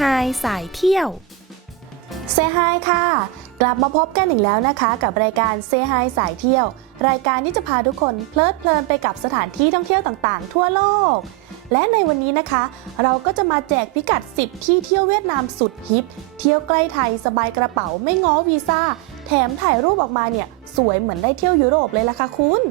ฮายสายเที่ยวเซฮายค่ะ กลับมาพบกันอีกแล้วนะคะ กับรายการเซฮายสายเที่ยว รายการที่จะพาทุกคนเพลิดเพลินไปกับสถานที่ท่องเที่ยวต่างๆ ทั่วโลก และในวันนี้นะคะ เราก็จะมาแจกพิกัด 10 ที่เที่ยวเวียดนามสุดฮิป เที่ยวใกล้ไทยสบายกระเป๋าไม่ง้อวีซ่า แถมถ่ายรูปออกมาเนี่ย สวยเหมือนได้เที่ยวยุโรปเลยล่ะค่ะคุณ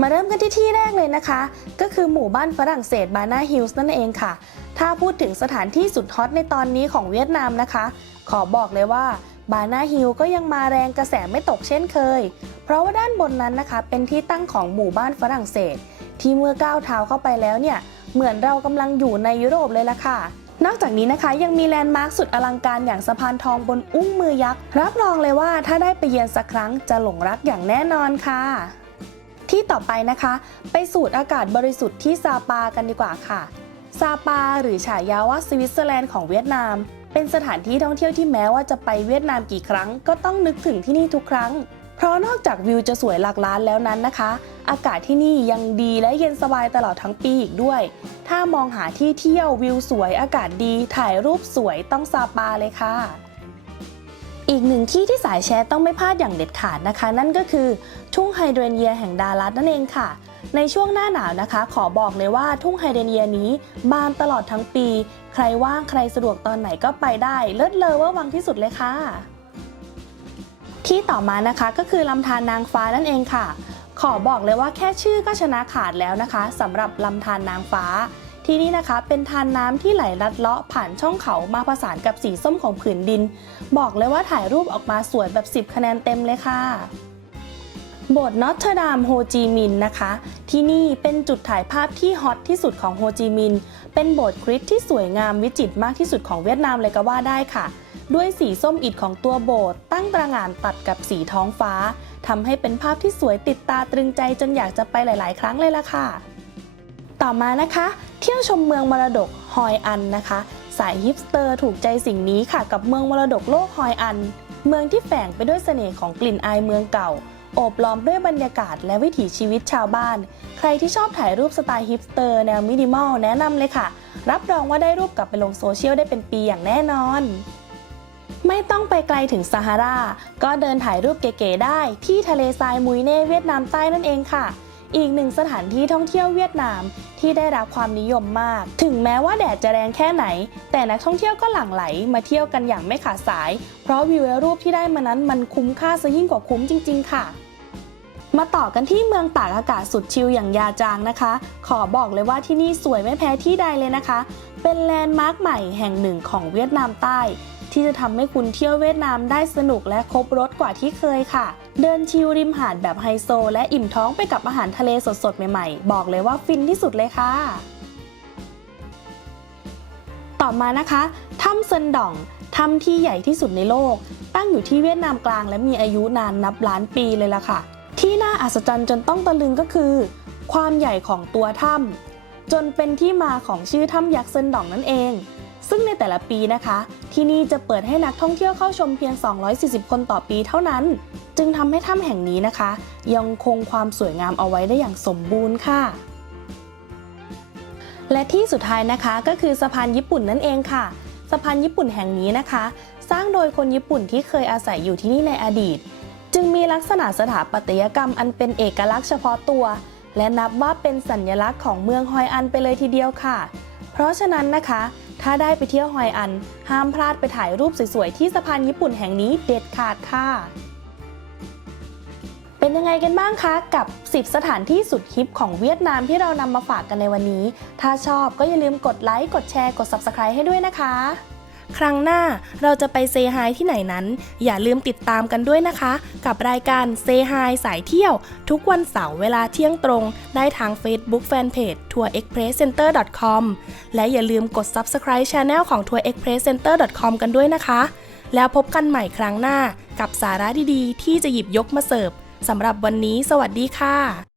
มาเริ่มกันที่ที่แรกเลยนะคะ ก็คือหมู่บ้านฝรั่งเศสบานาฮิลส์นั่นเองค่ะ ถ้าพูดถึงสถานที่สุดฮอตในตอนนี้ของเวียดนามนะคะ ขอบอกเลยว่าบานาฮิลก็ยังมาแรงกระแสไม่ตกเช่นเคย เพราะว่าด้านบนนั้นนะคะ เป็นที่ตั้งของหมู่บ้านฝรั่งเศส ที่เมื่อก้าวเท้าเข้าไปแล้วเนี่ย เหมือนเรากำลังอยู่ในยุโรปเลยล่ะค่ะ นอกจากนี้นะคะยังมีแลนด์มาร์คสุดอลังการอย่างสะพานทองบนอุ้งมือยักษ์ รับรองเลยว่าถ้าได้ไปเยือนสักครั้งจะหลงรักอย่างแน่นอนค่ะ ที่ต่อไปนะคะ ไปสูดอากาศบริสุทธิ์ที่ซาปากันดีกว่าค่ะ ซาปา หรือฉายาว่าสวิตเซอร์แลนด์ของเวียดนาม เป็นสถานที่ท่องเที่ยวที่แม้ว่าจะไปเวียดนามกี่ครั้ง ก็ต้องนึกถึงที่นี่ทุกครั้ง เพราะนอกจากวิวจะสวยหลักล้านแล้วนั้นนะคะ อากาศที่นี่ยังดีและเย็นสบายตลอดทั้งปีอีกด้วย ถ้ามองหาที่เที่ยววิวสวยอากาศดี ถ่ายรูปสวยต้องซาปาเลยค่ะ อีกหนึ่งที่ที่สายแชร์ต้องไม่พลาดอย่างเด็ดขาดนะคะ นั่นก็คือทุ่งไฮเดรเนียแห่งดารัสนั่นเองค่ะ ในช่วงหน้าหนาวนะคะ ขอบอกเลยว่าทุ่งไฮเดรเนียนี้ บานตลอดทั้งปี ใครว่างใครสะดวกตอนไหนก็ไปได้ เลิศเลอว่าวังที่สุดเลยค่ะ ที่ต่อมานะคะก็คือลำธารนางฟ้านั่นเองค่ะ ขอบอกเลยว่าแค่ชื่อก็ชนะขาดแล้วนะคะสำหรับลำธารนางฟ้าที่นี่นะคะเป็นทานน้ำที่ไหลลัดเลาะผ่านช่องเขามาผสานกับสีส้มของผืนดิน บอกเลยว่าถ่ายรูปออกมาสวยแบบ 10 คะแนนเต็มเลยค่ะ โบสถ์นอตเทอร์ดามโฮจีมินห์นะคะ ที่นี่เป็นจุดถ่ายภาพที่ฮอตที่สุดของโฮจีมินห์เป็นโบสถ์คริสต์ที่สวยงามวิจิตรมากที่สุดของเวียดนามเลยก็ว่าได้ค่ะ ด้วยสีส้มอิฐของตัวโบสถ์ตั้งตระหง่านตัดกับสีท้องฟ้าทำให้เป็นภาพที่สวยติดตาตรึงใจจนอยากจะไปหลาย ๆ ครั้งเลยล่ะค่ะ ต่อมานะคะ เที่ยวชมเมืองมรดกฮอยอันนะคะ สายฮิปสเตอร์ถูกใจสิ่งนี้ค่ะกับเมืองมรดกโลกฮอยอัน เมืองที่แฝงไปด้วยเสน่ห์ของกลิ่นอายเมืองเก่า โอบล้อมด้วยบรรยากาศและวิถีชีวิตชาวบ้าน ใครที่ชอบถ่ายรูปสไตล์ฮิปสเตอร์แนวมินิมอลแนะนำเลยค่ะ รับรองว่าได้รูปกลับไปลงโซเชียลได้เป็นปีอย่างแน่นอน ไม่ต้องไปไกลถึงซาฮารา ก็เดินถ่ายรูปเก๋ๆได้ที่ทะเลทรายมุยเน่เวียดนามใต้นั่นเองค่ะอีกหนึ่งสถานที่ท่องเที่ยวเวียดนามที่ได้รับความนิยมมาก ถึงแม้ว่าแดดจะแรงแค่ไหน แต่นักท่องเที่ยวก็หลั่งไหลมาเที่ยวกันอย่างไม่ขาดสาย เพราะวิวและรูปที่ได้มานั้นมันคุ้มค่าซะยิ่งกว่าคุ้มจริง ๆ ค่ะ มาต่อกันที่เมืองตากอากาศสุดชิลอย่างยาจางนะคะ ขอบอกเลยว่าที่นี่สวยไม่แพ้ที่ใดเลยนะคะ เป็นแลนด์มาร์คใหม่แห่งหนึ่งของเวียดนามใต้ ที่จะทำให้คุณเที่ยวเวียดนามได้สนุกและครบรสกว่าที่เคยค่ะ เดินชิลริมหาดแบบไฮโซ และอิ่มท้องไปกับอาหารทะเลสดๆใหม่ๆ บอกเลยว่าฟินที่สุดเลยค่ะต่อมานะคะถ้ำเซินด่องถ้ำที่ใหญ่ที่สุดในโลก ตั้งอยู่ที่เวียดนามกลางและมีอายุนานนับล้านปีเลยล่ะค่ะ ที่น่าอัศจรรย์จนต้องตะลึงก็คือ ความใหญ่ของตัวถ้ำจนเป็นที่มาของชื่อถ้ำยักษ์เซินดองนั่นเอง ซึ่งในแต่ละปีนะคะ ที่นี่จะเปิดให้นักท่องเที่ยวเข้าชมเพียง 240 คนต่อปีเท่านั้น จึงทำให้ถ้ำแห่งนี้นะคะ ยังคงความสวยงามเอาไว้ได้อย่างสมบูรณ์ค่ะ และที่สุดท้ายนะคะก็คือสะพานญี่ปุ่นนั่นเองค่ะสะพานญี่ปุ่นแห่งนี้นะคะ สร้างโดยคนญี่ปุ่นที่เคยอาศัยอยู่ที่นี่ในอดีต จึงมีลักษณะสถาปัตยกรรมอันเป็นเอกลักษณ์เฉพาะตัว และนับว่าเป็นสัญลักษณ์ของเมืองฮอยอันไปเลยทีเดียวค่ะ เพราะฉะนั้นนะคะ ถ้าได้ไปเที่ยวฮอยอัน ห้ามพลาดไปถ่ายรูปสวยๆที่สะพานญี่ปุ่นแห่งนี้เด็ดขาดค่ะ เป็นยังไงกันบ้างคะกับ 10 สถานที่สุดฮิปของเวียดนามที่เรานำมาฝากกันในวันนี้ ถ้าชอบก็อย่าลืมกดไลค์กดแชร์กด Subscribe ให้ด้วยนะคะ ครั้งหน้าเราจะไปเซฮายที่ไหนนั้น อย่าลืมติดตามกันด้วยนะคะ กับรายการเซฮายสายเที่ยว ทุกวันเสาร์เวลาเที่ยงตรง ได้ทาง Facebook Fanpage tourexpresscenter.com และอย่าลืมกด Subscribe Channel ของ tourexpresscenter.com กันด้วยนะคะ แล้วพบกันใหม่ครั้งหน้ากับสาระดีๆ ที่จะหยิบยกมาเสิร์ฟสำหรับวันนี้ สวัสดีค่ะ